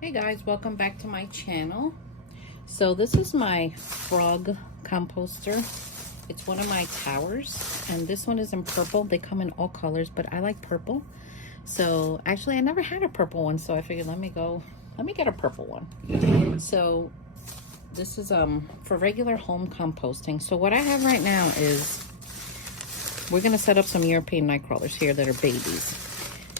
Hey guys, welcome back to my channel. So this is my frog composter. It's one of my towers, and this one is in purple. They come in all colors, but I like purple. So actually I never had a purple one, so I figured let me get a purple one. So this is for regular home composting. So what I have right now is we're gonna set up some European night crawlers here that are babies.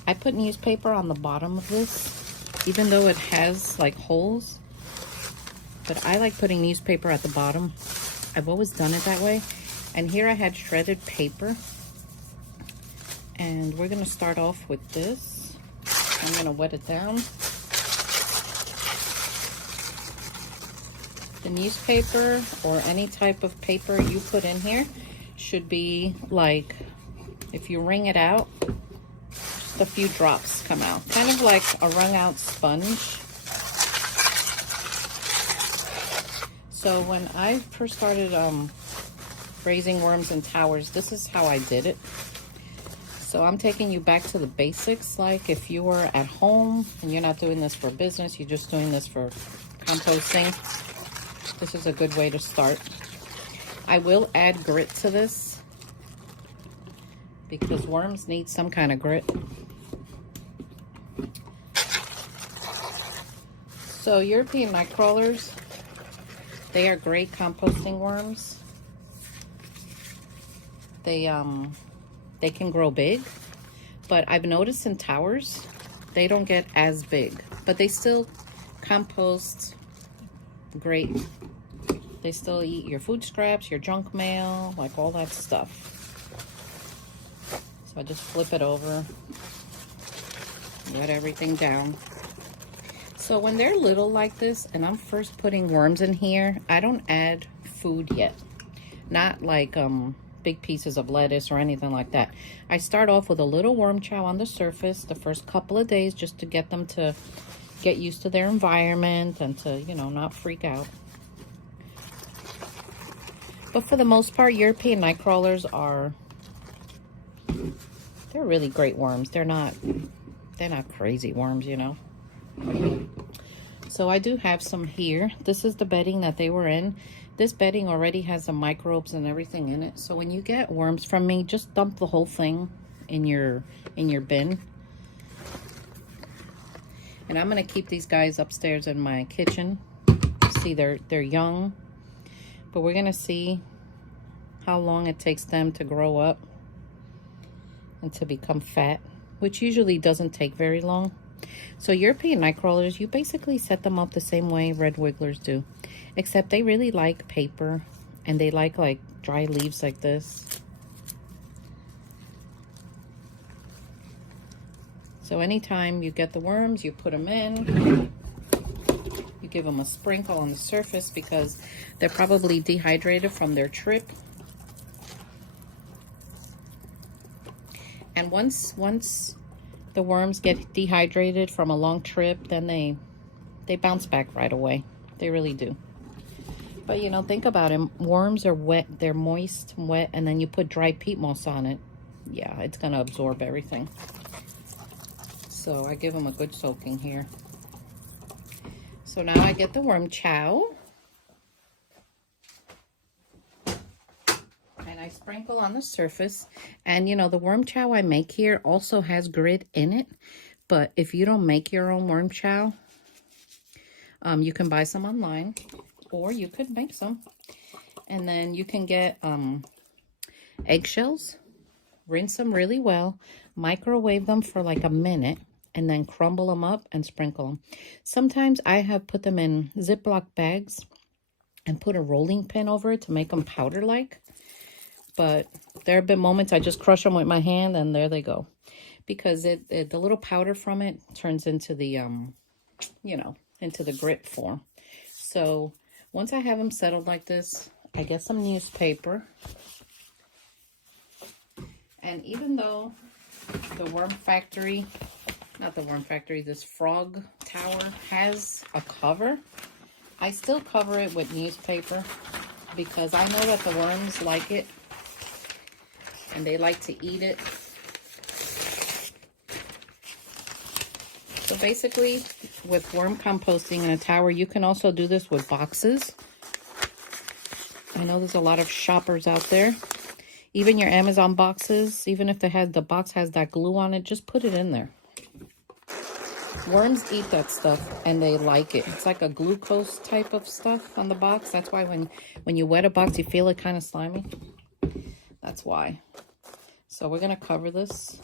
I put newspaper on the bottom of this, even though it has like holes, but I like putting newspaper at the bottom. I've always done it that way. And here I had shredded paper, and we're gonna start off with this. I'm gonna wet it down. The newspaper or any type of paper you put in here should be like, if you wring it out, a few drops come out, kind of like a wrung out sponge. So when I first started raising worms in towers, this is how I did it. So I'm taking you back to the basics. Like if you were at home and you're not doing this for business, you're just doing this for composting, this is a good way to start. I will add grit to this because worms need some kind of grit. So European night crawlers, they are great composting worms. They can grow big, but I've noticed in towers they don't get as big, but they still compost great. They still eat your food scraps, your junk mail, like all that stuff. So I just flip it over, wet everything down. So when they're little like this and I'm first putting worms in here, I don't add food yet. Not like big pieces of lettuce or anything like that. I start off with a little worm chow on the surface the first couple of days, just to get them to get used to their environment and to, you know, not freak out. But for the most part, European night crawlers they're really great worms. They're not crazy worms, you know. So I do have some here. This is the bedding that they were in. This bedding already has the microbes and everything in it. So when you get worms from me, just dump the whole thing in your bin. And I'm gonna keep these guys upstairs in my kitchen. See, they're young, but we're gonna see how long it takes them to grow up and to become fat, which usually doesn't take very long. So European night crawlers, you basically set them up the same way red wigglers do, except they really like paper and they like dry leaves like this. So anytime you get the worms, you put them in, you give them a sprinkle on the surface because they're probably dehydrated from their trip. And once the worms get dehydrated from a long trip, then they bounce back right away. They really do. But you know, think about it. Worms are wet. They're moist and wet, and then you put dry peat moss on it. Yeah, it's gonna absorb everything. So I give them a good soaking here. So now I get the worm chow. I sprinkle on the surface, and you know, the worm chow I make here also has grit in it, but if you don't make your own worm chow, you can buy some online, or you could make some, and then you can get eggshells, rinse them really well, microwave them for like a minute, and then crumble them up and sprinkle them. Sometimes I have put them in Ziploc bags and put a rolling pin over it to make them powder-like. But there have been moments I just crush them with my hand and there they go. Because the little powder from it turns into the, you know, into the grit form. So once I have them settled like this, I get some newspaper. And even though the worm factory, not the worm factory, this frog tower has a cover, I still cover it with newspaper because I know that the worms like it. And they like to eat it. So basically, with worm composting in a tower, you can also do this with boxes. I know there's a lot of shoppers out there. Even your Amazon boxes, even if the box has that glue on it, just put it in there. Worms eat that stuff and they like it. It's like a glucose type of stuff on the box. That's why when you wet a box, you feel it kind of slimy. That's why. So we're going to cover this.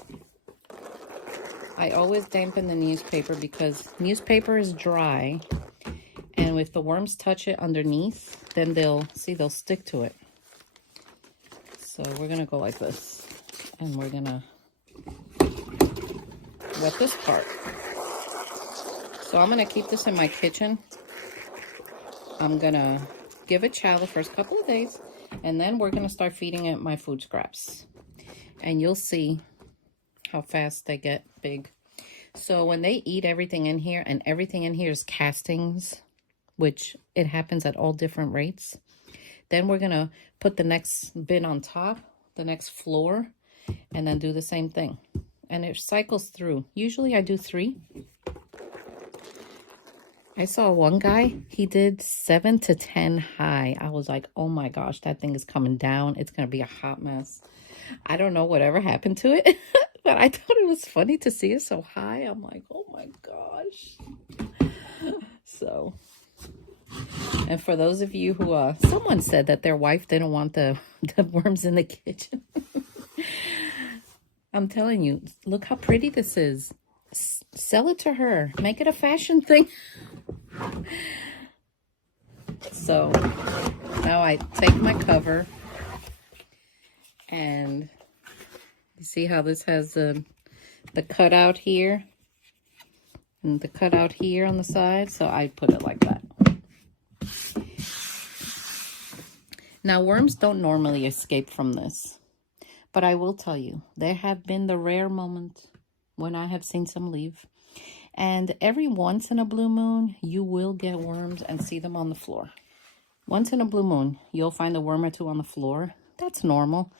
I always dampen the newspaper because newspaper is dry. And if the worms touch it underneath, then they'll stick to it. So we're going to go like this. And we're going to wet this part. So I'm going to keep this in my kitchen. I'm going to give it chow the first couple of days. And then we're going to start feeding it my food scraps. And you'll see how fast they get big. So when they eat everything in here, and everything in here is castings, which it happens at all different rates. Then we're going to put the next bin on top, the next floor, and then do the same thing. And it cycles through. Usually I do 3. I saw one guy, he did 7 to 10 high. I was like, oh my gosh, that thing is coming down. It's going to be a hot mess. I don't know whatever happened to it, but I thought it was funny to see it so high. I'm like, oh my gosh. So, and for those of you who, someone said that their wife didn't want the worms in the kitchen. I'm telling you, look how pretty this is. Sell it to her. Make it a fashion thing. So now I take my cover, and you see how this has the cutout here and the cutout here on the side. So I put it like that. Now worms don't normally escape from this, but I will tell you, there have been the rare moments when I have seen some leave. And every once in a blue moon, you will get worms and see them on the floor. Once in a blue moon, you'll find a worm or 2 on the floor. That's normal.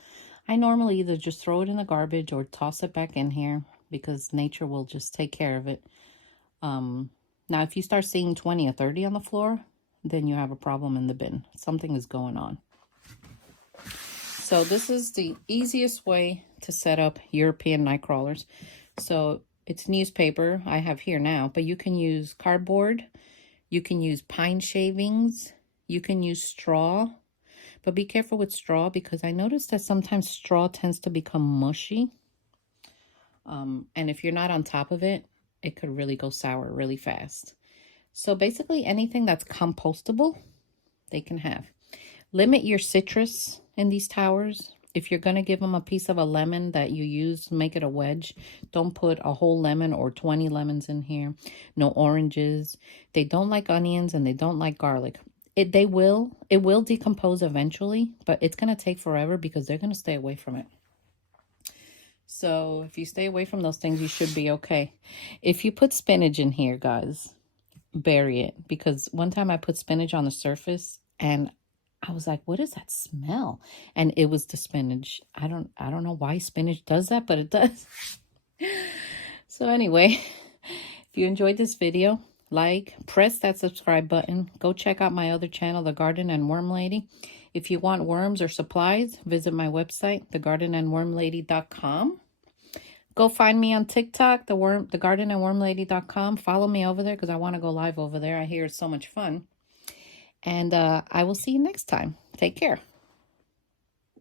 I normally either just throw it in the garbage or toss it back in here because nature will just take care of it. Now, if you start seeing 20 or 30 on the floor, then you have a problem in the bin. Something is going on. So this is the easiest way to set up European night crawlers. So it's newspaper I have here now, but you can use cardboard, you can use pine shavings, you can use straw, but be careful with straw because I noticed that sometimes straw tends to become mushy. And if you're not on top of it, it could really go sour really fast. So basically anything that's compostable, they can have. Limit your citrus in these towers. If you're going to give them a piece of a lemon that you use, make it a wedge. Don't put a whole lemon or 20 lemons in here. No oranges. They don't like onions and they don't like garlic. It will decompose eventually, but it's going to take forever because they're going to stay away from it. So if you stay away from those things, you should be okay. If you put spinach in here, guys, bury it. Because one time I put spinach on the surface and I was like, what is that smell? And it was the spinach. I don't know why spinach does that, but it does. So anyway, if you enjoyed this video, press that subscribe button. Go check out my other channel, The Garden and Worm Lady. If you want worms or supplies, visit my website, thegardenandwormlady.com. Go find me on TikTok, thegardenandwormlady.com. Follow me over there because I want to go live over there. I hear it's so much fun. And I will see you next time. Take care.